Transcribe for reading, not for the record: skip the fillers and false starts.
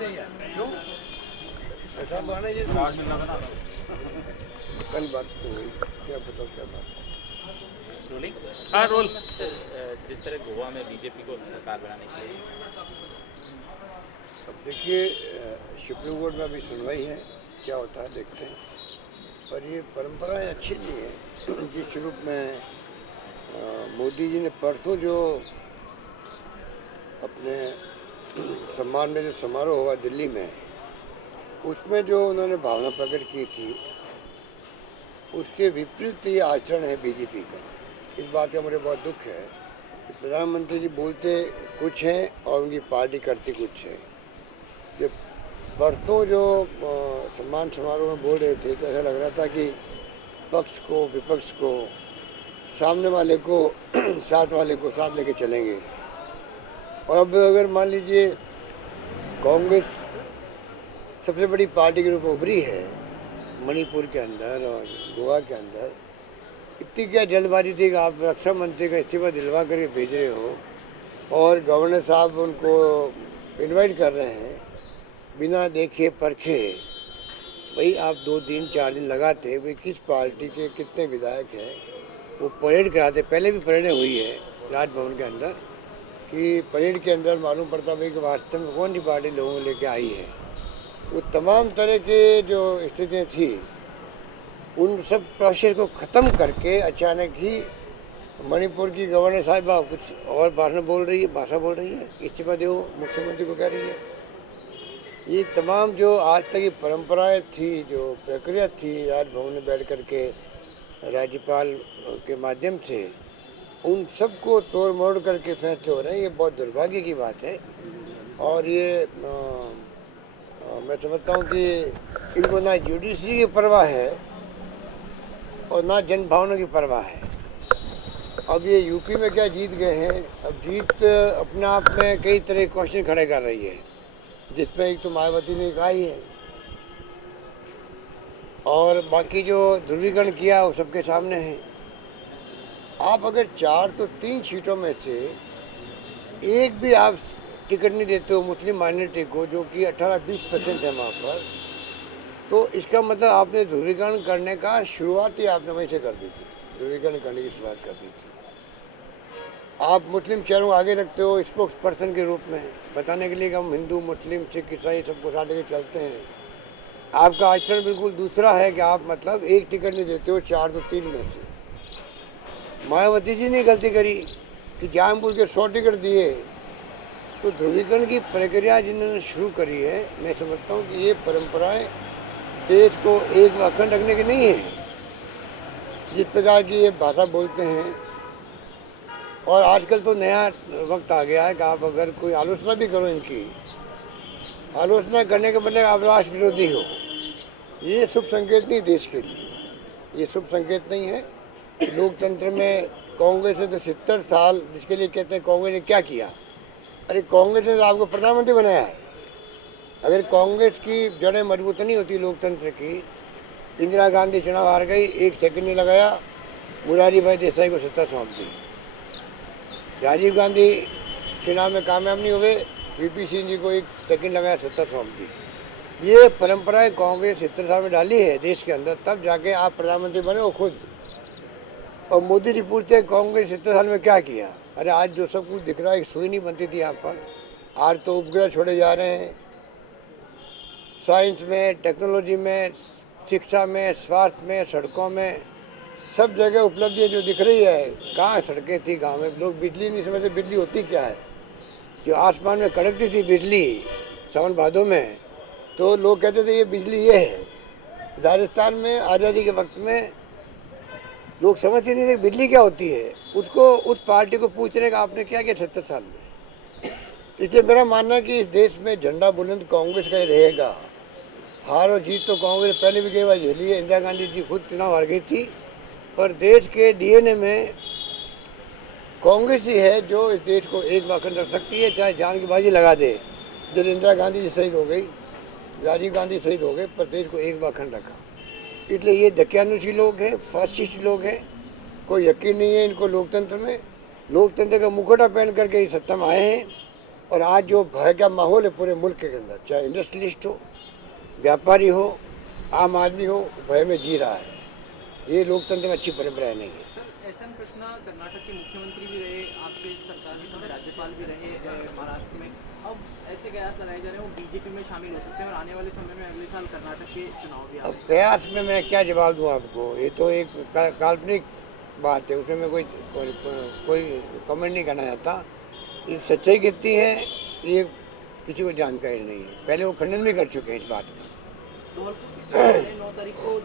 क्यों ऐसा माना ये कल बात तो हुई, क्या बताओ क्या बात। रोलिंग हाँ रोल। सर, जिस तरह गोवा में बीजेपी को सरकार बनानी चाहिए। अब देखिए सुप्रीम कोर्ट में अभी सुनवाई है, क्या होता है देखते हैं। पर ये परंपराएं अच्छी नहीं है जिस रूप में मोदी जी ने परसों जो अपने सम्मान में जो समारोह हुआ दिल्ली में, उसमें जो उन्होंने भावना प्रकट की थी उसके विपरीत ये आचरण है बीजेपी का। इस बात का मुझे बहुत दुख है कि प्रधानमंत्री जी बोलते कुछ हैं और उनकी पार्टी करती कुछ है। जब परसों जो सम्मान समारोह में बोल रहे थे तो ऐसा लग रहा था कि पक्ष को विपक्ष को सामने वाले को साथ वाले को साथ लेके चलेंगे। और अब अगर मान लीजिए कांग्रेस सबसे बड़ी पार्टी के रूप में उभरी है मणिपुर के अंदर और गोवा के अंदर, इतनी क्या जल्दबाजी थी कि आप रक्षा मंत्री का इस्तीफा दिलवा करके भेज रहे हो और गवर्नर साहब उनको इनवाइट कर रहे हैं बिना देखे परखे। भाई आप 2 दिन 4 दिन लगाते, भाई किस पार्टी के कितने विधायक हैं वो परेड कराते। पहले भी परेडें हुई है राजभवन के अंदर कि परेड के अंदर मालूम पड़ता भाई कि वास्तव में कौन सी पार्टी लोगों को लेके आई है। वो तमाम तरह के जो स्थितियाँ थी उन सब प्रोसेस को ख़त्म करके अचानक ही मणिपुर की गवर्नर साहिबा कुछ और भाषा बोल रही है, इस्तीफा दो मुख्यमंत्री को कह रही है। ये तमाम जो आज तक की परंपराएं थी, जो प्रक्रिया थी राजभवन में बैठ कर के राज्यपाल के माध्यम से, उन सबको तोड़ मोड़ करके फैसले हो रहे हैं। ये बहुत दुर्भाग्य की बात है और ये मैं समझता हूँ कि इनको ना जुडिशरी की परवाह है और ना जनभावना की परवाह है। अब ये यूपी में क्या जीत गए हैं, अब जीत अपने आप में कई तरह के क्वेश्चन खड़े कर रही है, जिसमें एक तो मायावती ने कहा ही है और बाकी जो ध्रुवीकरण किया वो सबके सामने है। आप अगर 4 तो 3 सीटों में से एक भी आप टिकट नहीं देते हो मुस्लिम माइनॉरिटी को, जो कि 18-20% है वहाँ पर, तो इसका मतलब आपने ध्रुवीकरण करने का शुरुआत ही आपने वहीं से कर दी थी, ध्रुवीकरण करने की शुरुआत कर दी थी। आप मुस्लिम शहरों को आगे रखते हो स्पोक्स पर्सन के रूप में, बताने के लिए कि हम हिंदू मुस्लिम सिख ईसाई सबको साथ लेके चलते हैं। आपका आचरण बिल्कुल दूसरा है कि आप मतलब एक टिकट नहीं देते हो 4 तो 3 में से। मायावती जी ने गलती करी कि जानबूझ के 100 टिकट दिए। तो ध्रुवीकरण की प्रक्रिया जिन्होंने शुरू करी है, मैं समझता हूँ कि ये परंपराएं देश को एक व अखंड रखने की नहीं है। जिस प्रकार की ये भाषा बोलते हैं, और आजकल तो नया वक्त आ गया है कि आप अगर कोई आलोचना भी करो, इनकी आलोचना करने के बदले आप राष्ट्र विरोधी हो, ये शुभ संकेत नहीं देश के लिए, ये शुभ संकेत नहीं है। लोकतंत्र में कांग्रेस ने तो 70 साल, जिसके लिए कहते हैं कांग्रेस ने क्या किया। अरे कांग्रेस ने तो आपको प्रधानमंत्री बनाया है। अगर कांग्रेस की जड़ें मजबूत नहीं होती लोकतंत्र की, इंदिरा गांधी चुनाव हार गई, 1 सेकंड नहीं लगाया, मोरारजी भाई देसाई को सत्ता सौंप दी। राजीव गांधी चुनाव में कामयाब नहीं हुए, वीपी सिंह जी को 1 सेकंड लगाया, सत्ता सौंप दी। ये परंपराएं कांग्रेस 70 साल में डाली है देश के अंदर, तब जाके आप प्रधानमंत्री बने हो खुद। और मोदी जी पूछते हैं कांग्रेस 70 साल में क्या किया। अरे आज जो सब कुछ दिख रहा है, एक सुई नहीं बनती थी यहाँ पर, आज तो उपग्रह छोड़े जा रहे हैं। साइंस में, टेक्नोलॉजी में, शिक्षा में, स्वास्थ्य में, सड़कों में, सब जगह उपलब्धियाँ जो दिख रही है। कहाँ सड़कें थी गांव में, लोग बिजली नहीं समझते बिजली होती क्या है। जो आसमान में कड़कती थी बिजली सावन भादों में, तो लोग कहते थे ये बिजली ये है। राजस्थान में आज़ादी के वक्त में लोग समझते नहीं थे बिजली क्या होती है। उसको, उस पार्टी को पूछने का आपने क्या किया 70 साल में। इसलिए मेरा मानना है कि इस देश में झंडा बुलंद कांग्रेस का ही रहेगा। हार और जीत तो कांग्रेस पहले भी कई बार झेली है। इंदिरा गांधी जी खुद चुनाव हार गई थी, पर देश के डीएनए में कांग्रेस ही है जो इस देश को एक वाकन रख सकती है, चाहे जान की बाजी लगा दे। जब इंदिरा गांधी जी शहीद हो गई, राजीव गांधी शहीद हो गए, पर देश को एक वाकन रखा। इसलिए ये दकियानुशी लोग हैं, फासिस्ट लोग हैं, कोई यकीन नहीं है इनको लोकतंत्र में। लोकतंत्र का मुखौटा पहन करके इस सत्ता में आए हैं और आज जो भय का माहौल है पूरे मुल्क के अंदर, चाहे इंडस्ट्रियलिस्ट हो, व्यापारी हो, आम आदमी हो, भय में जी रहा है। ये लोकतंत्र में अच्छी परंपरा नहीं है। Sir SN. कृष्णा कर्नाटक के मुख्यमंत्री भी रहे, आपके सरकार के समय राज्यपाल भी रहे महाराष्ट्र में। अब ऐसे कयास लगाए जा रहे हैं वो बीजेपी में शामिल हो सकते हैं और आने वाले समय में अगले साल कर्नाटक के चुनाव भी आ अब रहे हैं। कयास में मैं क्या जवाब दूं आपको, ये तो एक काल्पनिक बात है, उसमें मैं कोई कमेंट नहीं करना चाहता। ये सच्चाई कितनी है ये किसी को जानकारी नहीं है। पहले वो खंडन भी कर चुके हैं इस बात का। धौलपुर के चुनाव में 9 तारीख को